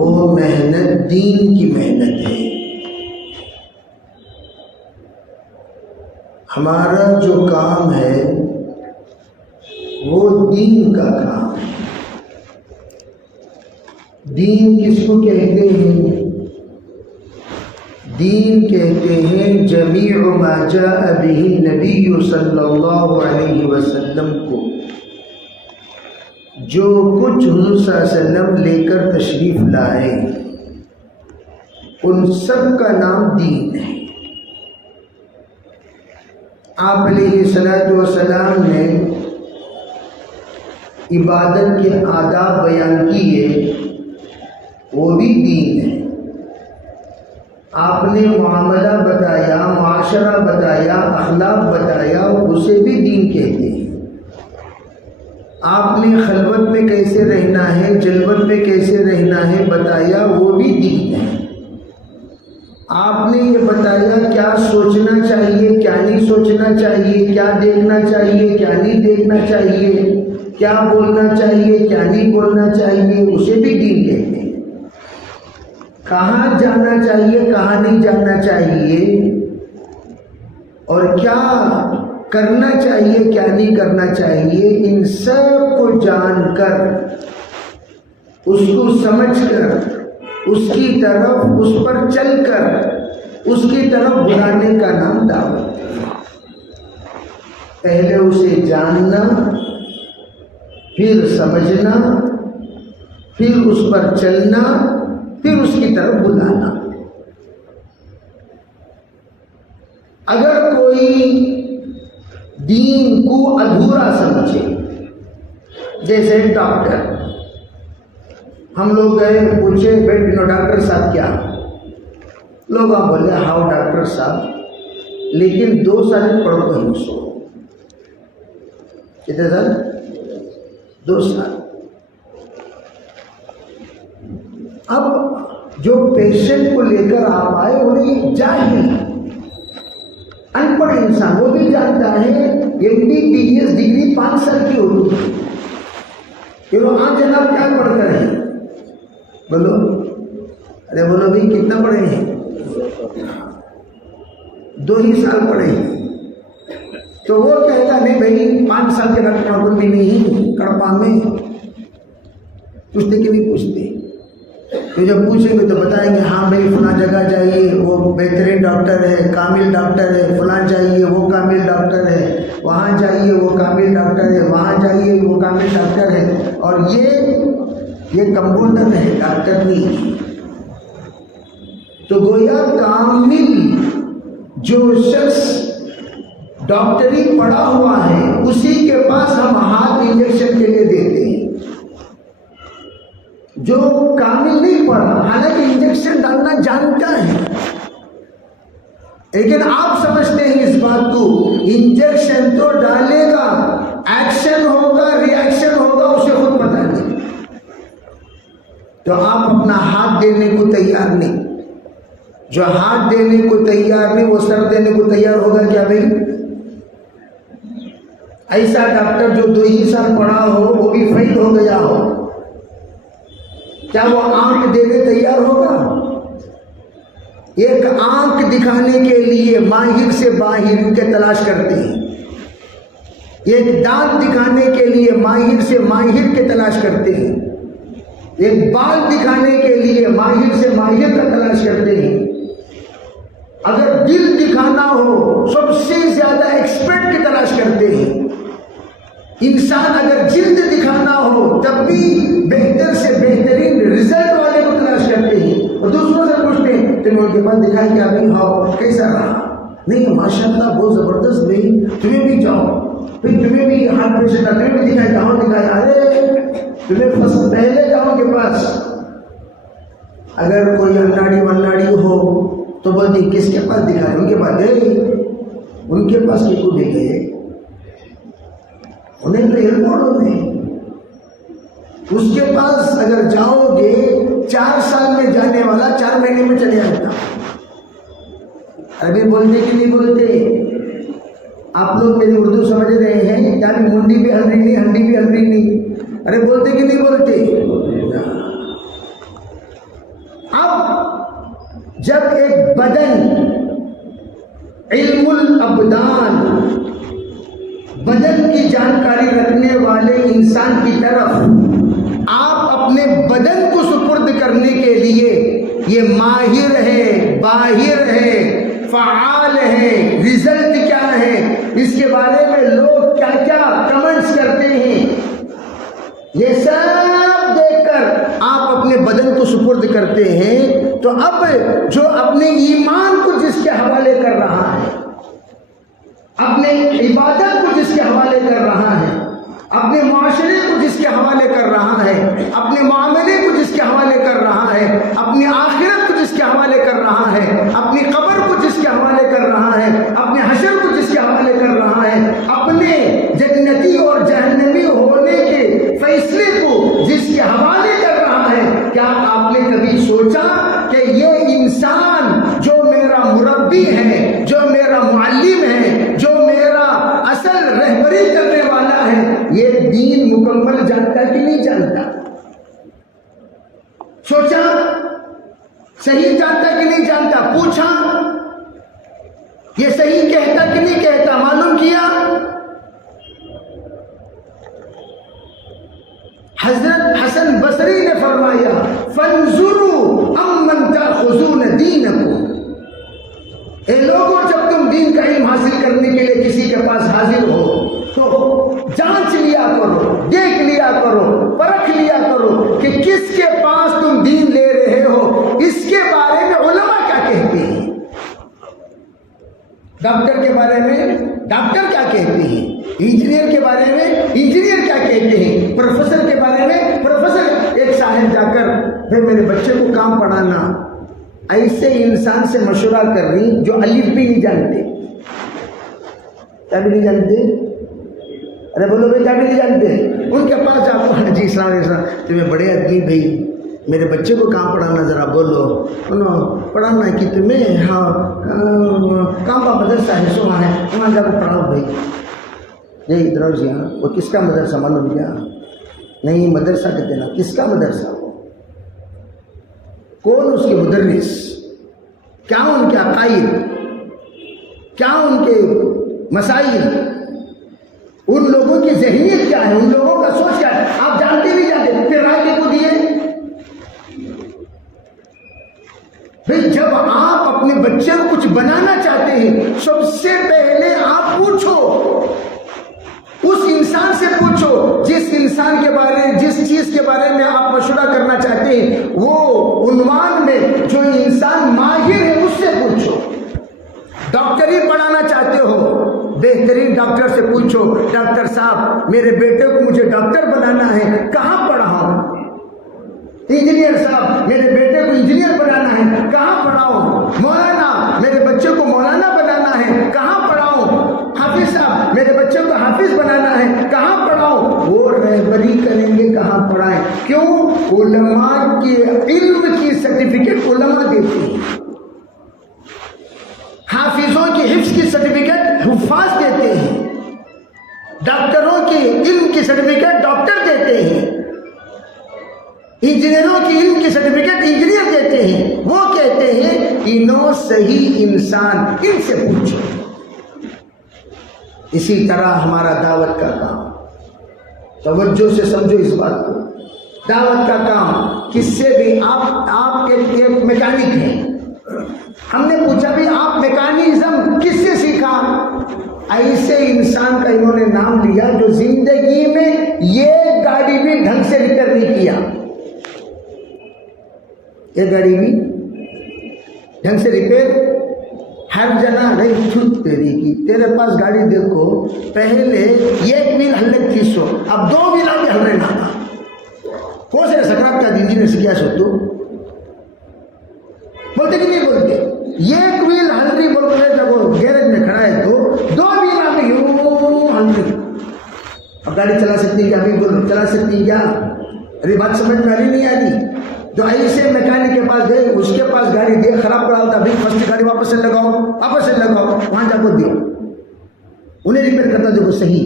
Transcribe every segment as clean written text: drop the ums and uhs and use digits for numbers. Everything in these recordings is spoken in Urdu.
وہ محنت دین کی محنت ہے. ہمارا جو کام ہے وہ دین کا کام ہے. دین کس کو کہتے ہیں؟ دین کہتے ہیں جمیع ما جاء بہ النبی صلی اللہ علیہ وسلم کو. جو کچھ حضور صلی اللہ علیہ وسلم لے کر تشریف لائے ان سب کا نام دین ہے. آپ علیہ الصلوۃ والسلام نے عبادت کے آداب بیان کیے، وہ بھی دین ہے. آپ نے معاملہ بتایا، معاشرہ بتایا، اخلاق بتایا، اسے بھی دین کہتے ہیں. آپ نے خلوت میں کیسے رہنا ہے، جلوت میں کیسے رہنا ہے بتایا، وہ بھی دین ہے. آپ نے یہ بتایا کیا سوچنا چاہیے، کیا نہیں سوچنا چاہیے، کیا دیکھنا چاہیے، کیا نہیں دیکھنا چاہیے، کیا بولنا چاہیے، کیا نہیں بولنا چاہیے، اسے بھی دین کہتے ہیں. کہاں جانا چاہیے، کہاں نہیں جانا چاہیے، اور کیا کرنا چاہیے، کیا نہیں کرنا چاہیے، ان سب کو جان کر، اس کو سمجھ کر، اس کی طرف، اس پر چل کر، اس کی طرف بلانے کا نام دعوت ہے. پہلے اسے جاننا، پھر سمجھنا، پھر اس پر چلنا، پھر اس کی طرف بلانا. اگر کوئی دین کو ادھورا سمجھے، جیسے ڈاکٹر، ہم لوگ گئے پوچھے بیٹے ڈاکٹر صاحب کیا، لوگ آپ بولے ہاؤ ڈاکٹر صاحب، لیکن 2 سال پڑھ کو ہی سو. کتنے سال؟ 2 سال. اب جو پیشنٹ کو لے کر آپ آئے انہیں جاہل، ان پڑھ انسان، وہ بھی جانتا ہے MBBS ڈگری 5 سال کی ہوتی ہے. کہ وہ جناب کیا پڑھ کر ہیں؟ بولو، ارے بولو بھائی کتنا پڑھے ہیں؟ 2 ہی سال پڑھے ہیں. تو وہ کہتا نہیں بھائی 5 سال کے ڈاکٹر بھی نہیں کڑپا میں. پوچھتے کہ نہیں پوچھتے؟ تو جب پوچھیں گے تو بتائیں گے ہاں بھائی فلاں جگہ جائیے، وہ بہترین ڈاکٹر ہے، کامل ڈاکٹر ہے، فلاں جائیے وہ کامل ڈاکٹر ہے، وہاں جائیے وہ کامل ڈاکٹر ہے، وہاں جائیے وہ کامل ڈاکٹر ہے. اور یہ کمپاؤنڈر ہے، ڈاکٹر نہیں ہے. تو گویا کامل جو شخص ڈاکٹری پڑھا ہوا ہے اسی کے پاس ہم ہاتھ انجیکشن کے لیے دیتے ہیں. جو کامل نہیں پڑھا، حالانکہ انجیکشن ڈالنا جانتا ہے، لیکن آپ سمجھتے ہیں اس بات کو، انجیکشن تو ڈالے گا، ایکشن ہوگا، ری ایکشن ہوگا، اسے خود پتہ نہیں. تو آپ اپنا ہاتھ دینے کو تیار نہیں. جو ہاتھ دینے کو تیار نہیں وہ سر دینے کو تیار ہوگا کیا بھائی؟ ایسا ڈاکٹر جو 2 ہی سال پڑھا ہو وہ بھی فیل ہو گیا ہو، کیا وہ آنکھ دینے تیار ہوگا؟ ایک آنکھ دکھانے کے لیے ماہر سے باہر کے تلاش کرتے ہیں. ایک دانت دکھانے کے لیے ماہر سے ماہر کے تلاش کرتے ہیں. ایک بال دکھانے کے لیے ماہر سے ماہر کا تلاش کرتے ہیں. اگر دل دکھانا ہو سب سے زیادہ ایکسپرٹ کی تلاش کرتے ہیں. انسان اگر جلد دکھانا ہو تب بھی بہتر سے بہترین رزلٹ والے کو تلاش کرتے ہیں. اور دوسروں سے پوچھتے ہیں تمہیں ان کے پاس دکھائی کیا بھائی، ہاؤ کیسا رہا؟ نہیں ماشاءاللہ بہت زبردست بھائی، تمہیں بھی جاؤ، پھر تمہیں بھی ہارٹ پیشنٹ تمہیں بھی دکھائی، کہاں دکھائی؟ ارے تمہیں پہلے جاؤ کے پاس. اگر کوئی اناڑی وناڑی ہو تو بولتی کس کے پاس دکھائے؟ ان کے پاس گئے، ان کے پاس کس کو بھی گئے؟ انہیں تو ایئرپورٹ ہوتے ہیں. اس کے پاس اگر جاؤ گے 4 سال میں جانے والا 4 مہینے میں چلے جاتا. ابھی بولتے کہ نہیں بولتے؟ آپ لوگ میری اردو سمجھ رہے ہیں؟ یعنی منڈی بھی ہل رہی نہیں، ہنڈی بھی ہل رہی نہیں. ارے بولتے کہ نہیں بولتے؟ جب ایک بدن علم الابدان بدن کی جانکاری رکھنے والے انسان کی طرف آپ اپنے بدن کو سپرد کرنے کے لیے یہ ماہر ہے، باہر ہے، فعال ہے، رزلٹ کیا ہے، اس کے بارے میں لوگ کیا کیا کمنٹس کرتے ہیں، یہ سب دیکھ کر آپ اپنے بدن کو سپرد کرتے ہیں، تو اب جو اپنے ایمان کو جس کے حوالے کر رہا ہے، اپنے عبادت کو جس کے حوالے کر رہا ہے، اپنے معاشرے کو جس کے حوالے کر رہا ہے، اپنے معاملے کو جس کے حوالے کر رہا ہے، اپنی آخرت کو جس کے حوالے کر رہا ہے، اپنی قبر کو جس کے حوالے کر رہا ہے، اپنے حشر کو جس کے حوالے کر رہا ہے، اپنے جنتی اور جہنمی ہونے کے فیصلے کو جس کے حوالے کر رہا ہے، کیا آپ نے کبھی سوچا کہ یہ انسان جو میرا مربی ہے، جو میرا معلم ہے، جو میرا اصل رہبری کرنے والا ہے، یہ دین مکمل جانتا کہ نہیں جانتا؟ سوچا صحیح جانتا کہ نہیں جانتا؟ پوچھا یہ صحیح کہتا کہ نہیں کہتا؟ معلوم کیا؟ حضرت حسن بصری نے فرمایا فانظروا امن تاخذون دینکم، اے لوگوں جب تم دین کا علم حاصل کرنے کے لیے کسی کے پاس حاضر ہو تو جانچ لیا کرو، دیکھ لیا کرو، پرکھ لیا کرو کہ کس کے پاس تم دین لے رہے ہو، اس کے بارے میں علماء کیا کہتے ہیں، ڈاکٹر کے بارے میں ڈاکٹر کیا کہتے ہیں، انجینئر کے بارے میں انجینئر کیا کہتے ہیں، پروفیسر کے بارے میں پروفیسر۔ ایک صاحب جا کر پھر میرے بچے کو کام پڑھانا، ایسے انسان سے مشورہ کر رہی جو الف بھی نہیں جانتے، کیا بھی نہیں جانتے، ارے بولو بھائی کیا بھی نہیں جانتے، ان کے پاس جاؤ، جی السلام علیکم، تمہیں بڑے آدمی بھائی میرے بچے کو کام پڑھانا ذرا بولو، پڑھانا ہے کہ تمہیں، ہاں کام کا مدرسہ ہے سو وہاں ہے، وہاں جا کر پڑھاؤ بھائی، یہ ادھر جی ہاں، وہ کس کا مدرسہ معلوم کیا؟ نہیں مدرسہ کہتے نا، کس کا مدرسہ، کون اس کے مدرس، کیا ان کے عقائد، کیا ان کے مسائل، ان لوگوں کی ذہنیت کیا ہے، ان لوگوں کا سوچ کیا ہے، آپ جانتے نہیں جانتے، پھر رائے کو دیے۔ بھئی جب آپ اپنے بچے کو کچھ بنانا چاہتے ہیں، سب سے پہلے آپ پوچھو، اس انسان سے پوچھو جس انسان کے بارے، جس چیز کے بارے میں آپ مشورہ کرنا چاہتے ہیں، وہ عنوان میں جو انسان ماہر ہے اس سے پوچھو۔ ڈاکٹری پڑھانا چاہتے ہو، بہترین ڈاکٹر سے پوچھو، ڈاکٹر صاحب میرے بیٹے کو مجھے ڈاکٹر بنانا ہے، کہاں پڑھاؤں؟ انجینئر صاحب میرے بیٹے کو انجینئر بنانا ہے، کہاں پڑھاؤں؟ مولانا میرے بچے کو مولانا بنانا ہے، کہاں پڑھاؤں؟ حافظ صاحب میرے بچے کو حافظ بنانا ہے، کہاں پڑھاؤں؟ وہ رہبری کریں گے کہاں پڑھائیں۔ کیوں؟ علماء کے علم کی سرٹیفکیٹ علماء دیتے ہیں، حافظوں کی حفظ کی سرٹیفکیٹ حفاظ دیتے ہیں، ڈاکٹروں کی علم کی سرٹیفکیٹ ڈاکٹر دیتے ہیں، انجینئروں کی علم کی سرٹیفکیٹ انجینئر دیتے ہیں۔ وہ کہتے ہیں انہوں صحیح انسان، ان سے پوچھو۔ اسی طرح ہمارا دعوت کا کام، توجہ سے سمجھو اس بات کو، دعوت کا کام کس سے بھی، آپ ایک میکینک ہیں، ہم نے پوچھا بھی آپ میکانزم کس سے سیکھا؟ ایسے انسان کا انہوں نے نام لیا جو زندگی میں یہ گاڑی بھی ڈھنگ سے ریپیئر نہیں کیا، یہ گاڑی بھی ڈھنگ سے ریپیئر، ہر جگہ نہیں چھوٹ تیری کی، تیرے پاس گاڑی دیکھو، پہلے ایک ویل ہلک تھی سو، اب 2 ویل آگے ہل رہے نا، کون سے سکرات کا انجینئر سے کیا سو تو بولتے کہ نہیں بولتے؟ ایک ویل ہل رہی بول رہے جب وہ گیرج میں کھڑا ہے تو 2 ویل آگے یوں ہل رہی، اب گاڑی چلا سکتی کیا؟ ابھی بولو چلا سکتی کیا؟ ابھی بات سمجھ میں آ رہی نہیں آ رہی؟ جو ایسے میکینک کے پاس گئے، اس کے پاس گاڑی دے خراب پڑا ہوتا، ابھی فرسٹ گاڑی واپس سے لگاؤ، واپس سے لگاؤ، وہاں جا کو دیو، انہیں ریپیئر کرتا دیکھو صحیح۔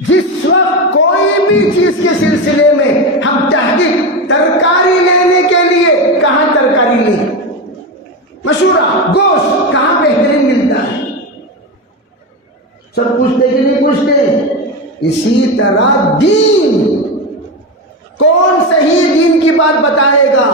جس وقت کوئی بھی چیز کے سلسلے میں ہم تحقیق، ترکاری لینے کے لیے کہاں ترکاری لیں؟ سب پوچھتے کہ نہیں پوچھتے؟ اسی طرح دین، کون صحیح دین کی بات بتائے گا؟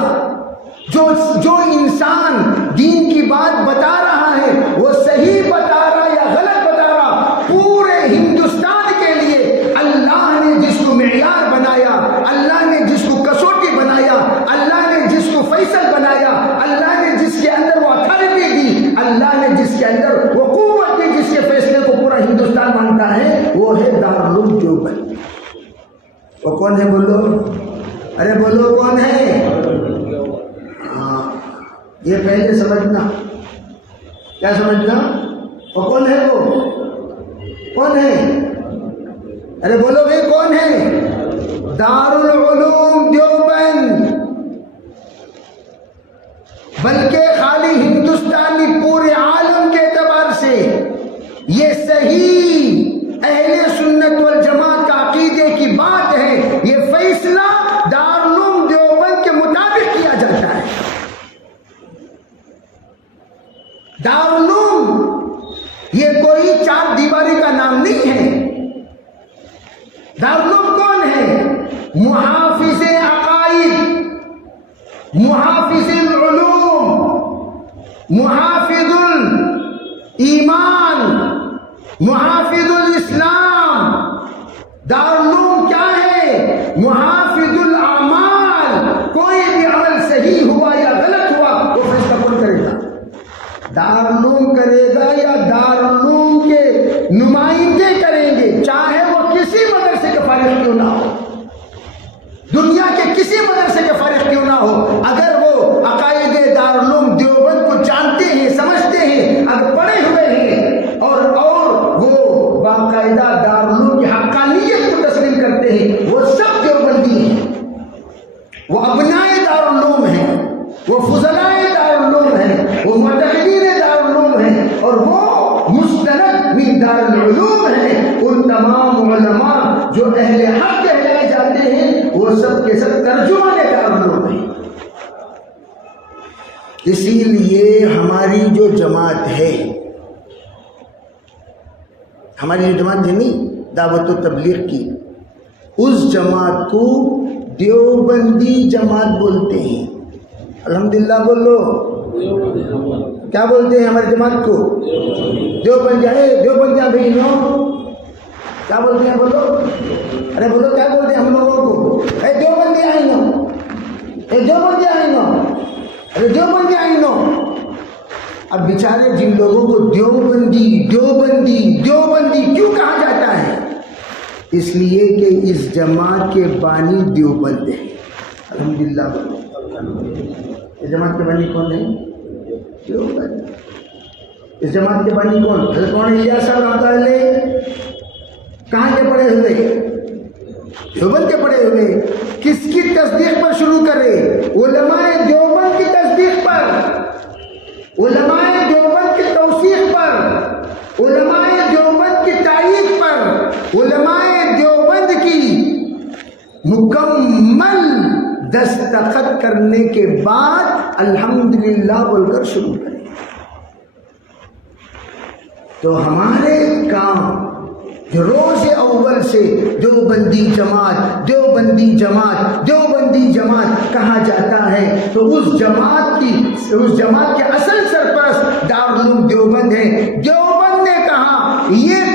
جو انسان دین کی بات بتا رہا ہے وہ صحیح بتا رہا یا غلط بتا رہا؟ پورے ہندوستان کے لیے اللہ نے جس کو معیار بنایا، اللہ نے جس کو کسوٹی بنایا، اللہ نے جس کو فیصل بنایا، اللہ نے جس کے اندر وہ اتھارٹی دی، اللہ نے جس کے اندر وہ قوت دی، جس کے فیصلے کو پورا ہندوستان مانتا ہے، وہ ہے دارالعلوم دیوبند۔ وہ کون ہے بولو؟ ارے بولو کون ہے؟ یہ پہلے سمجھنا۔ کیا سمجھنا؟ وہ کون ہے؟ وہ کون ہے؟ ارے بولو بھائی کون ہے؟ دارالعلوم دیوبند۔ بلکہ خالی ہندوستانی، پورے عالم کے اعتبار سے یہ صحیح اہل سنت والجماعت کا عقیدے کی بات ہے، یہ فیصلہ دارالعلوم دیوبند کے مطابق کیا جاتا ہے۔ دارالعلوم یہ کوئی چار دیواری کا نام نہیں ہے۔ دارالعلوم کون ہے؟ محافظ عقائد، محافظ العلوم، محافظ الایمان، محافظ الاسلام۔ دارالعلوم کیا ہے؟ محافظ الاعمال۔ کوئی بھی عمل صحیح ہوا یا غلط ہوا وہ فیصلہ کون کرے گا؟ دارالعلوم کرے گا یا دارالعلوم کے نمائندے کریں گے، چاہے وہ کسی مدرسے کے فارغ کیوں نہ ہو، دنیا کے کسی مدرسے کے فارغ کیوں نہ ہو، اگر وہ عقائد دارالعلوم دیوبند کو جانتے ہیں، سمجھتے ہیں، اگر پڑھے ہوئے ہیں اور وہ باقاعدہ دارالعلوم کی حقانیت کو تسلیم کرتے ہیں، وہ سب دیوبندی ہیں، وہ ابنائے دارالعلوم ہیں، وہ فضلائے دارالعلوم ہیں، وہ متحدین دارالعلوم ہیں، اور وہ مستند من دارالعلوم ہیں۔ ان تمام علماء جو اہل حق کہلائے جاتے ہیں وہ سب کے سب ترجمان دارالعلوم ہیں۔ اسی لیے ہماری جو جماعت ہے، ہماری جو جماعت ہے نہیں دعوت و تبلیغ کی، اس جماعت کو دیوبندی جماعت بولتے ہیں۔ الحمدللہ بولو، کیا بولتے ہیں ہماری جماعت کو؟ دیوبندیاں۔ دیوبندیاں بھائیوں کیا بولتے ہیں؟ بولو، ارے بولو کیا بولتے ہیں ہم لوگوں کو؟ اے دیوبندی آئینو، اے دیوبندی آئینو، ارے دیوبندی آئینو۔ اب بیچارے جن لوگوں کو دیوبندی دیوبندی دیوبندی کیوں کہا جاتا ہے؟ اس لیے کہ اس جماعت کے بانی دیوبند ہیں۔ الحمدللہ بولو۔ اس جماعت کے بانی کون ہے؟ دیوبند۔ اس جماعت کے بانی کون؟ حضرت مولانا الیاس صاحب رحمۃ اللہ علیہ کہاں کے پڑھے ہوئے؟ دیوبند کے پڑھے ہوئے۔ کس کی تصدیق پر شروع کرے؟ علماء دیوبند کی تصدیق پر، علماء دیوبند کی توثیق پر، علماء دیوبند کی تائید پر، علماء دیوبند کی مکمل دستخط کرنے کے بعد الحمدللہ بول کر شروع کریں۔ تو ہمارے کام جو روز اول سے دیوبندی جماعت دیوبندی جماعت دیوبندی جماعت کہا جاتا ہے، تو اس جماعت کے اصل سرپرست دارالعلوم دیوبند ہے۔ دیوبند نے کہا یہ